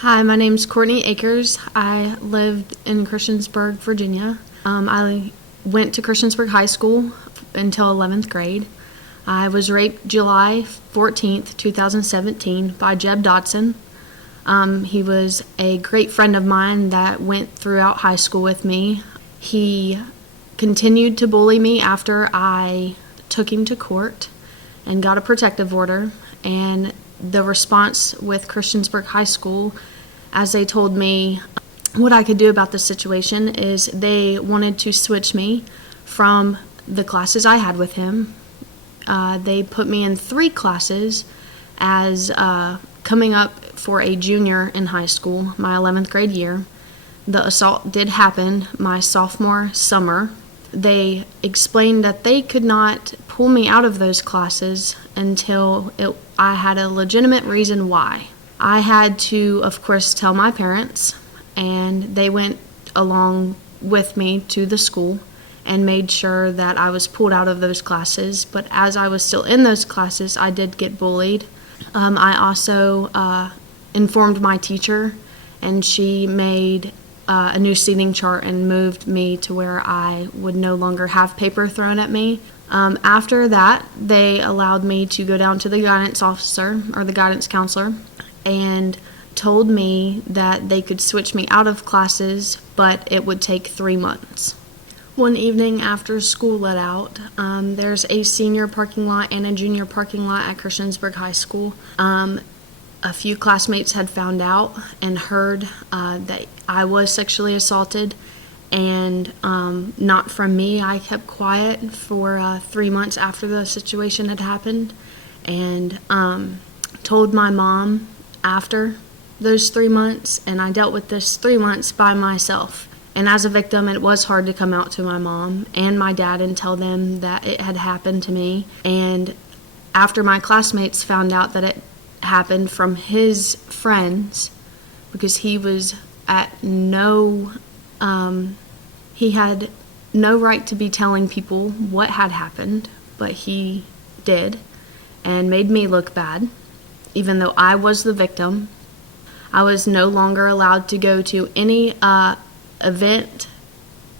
Hi, my name's Courtney Akers. I lived in Christiansburg, Virginia. I went to Christiansburg High School until 11th grade. I was raped July 14th, 2017 by Jeb Dodson. He was a great friend of mine that went throughout high school with me. He continued to bully me after I took him to court and got a protective order. And the response with Christiansburg High School, as they told me what I could do about the situation, is they wanted to switch me from the classes I had with him. They put me in 3 classes as coming up for a junior in high school, my 11th grade year. The assault did happen my sophomore summer. They explained that they could not pull me out of those classes until I had a legitimate reason why. I had to, of course, tell my parents, and they went along with me to the school and made sure that I was pulled out of those classes. But as I was still in those classes, I did get bullied. I also informed my teacher, and she made a new seating chart and moved me to where I would no longer have paper thrown at me. After that, they allowed me to go down to the guidance officer or the guidance counselor and told me that they could switch me out of classes, but it would take 3 months. One evening after school let out, there's a senior parking lot and a junior parking lot at Christiansburg High School. A few classmates had found out and heard that I was sexually assaulted, and not from me. I kept quiet for 3 months after the situation had happened, and told my mom after those 3 months, and I dealt with this 3 months by myself. And as a victim, it was hard to come out to my mom and my dad and tell them that it had happened to me. And after my classmates found out that it happened from his friends, because he was he had no right to be telling people what had happened, but he did, and made me look bad, even though I was the victim. I was no longer allowed to go to any event,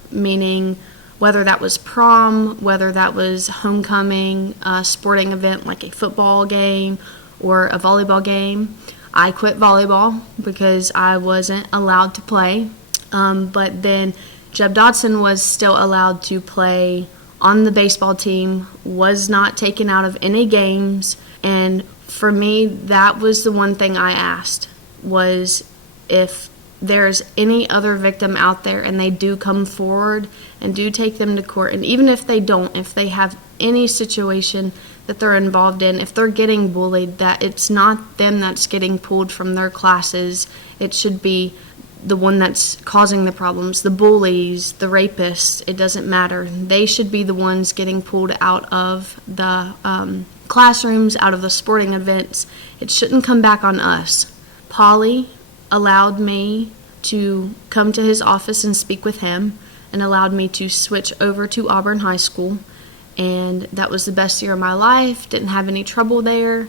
meaning whether that was prom, whether that was homecoming, a sporting event like a football game or a volleyball game. I quit volleyball because I wasn't allowed to play. But then Jeb Dodson was still allowed to play on the baseball team, was not taken out of any games. And for me, that was the one thing I asked, was if there's any other victim out there and they do come forward and do take them to court, and even if they don't, if they have any situation that they're involved in, if they're getting bullied, that it's not them that's getting pulled from their classes. It should be the one that's causing the problems, the bullies, the rapists. It doesn't matter. They should be the ones getting pulled out of the classrooms, out of the sporting events. It shouldn't come back on us. Polly allowed me to come to his office and speak with him, and allowed me to switch over to Auburn High School. And that was the best year of my life. Didn't have any trouble there.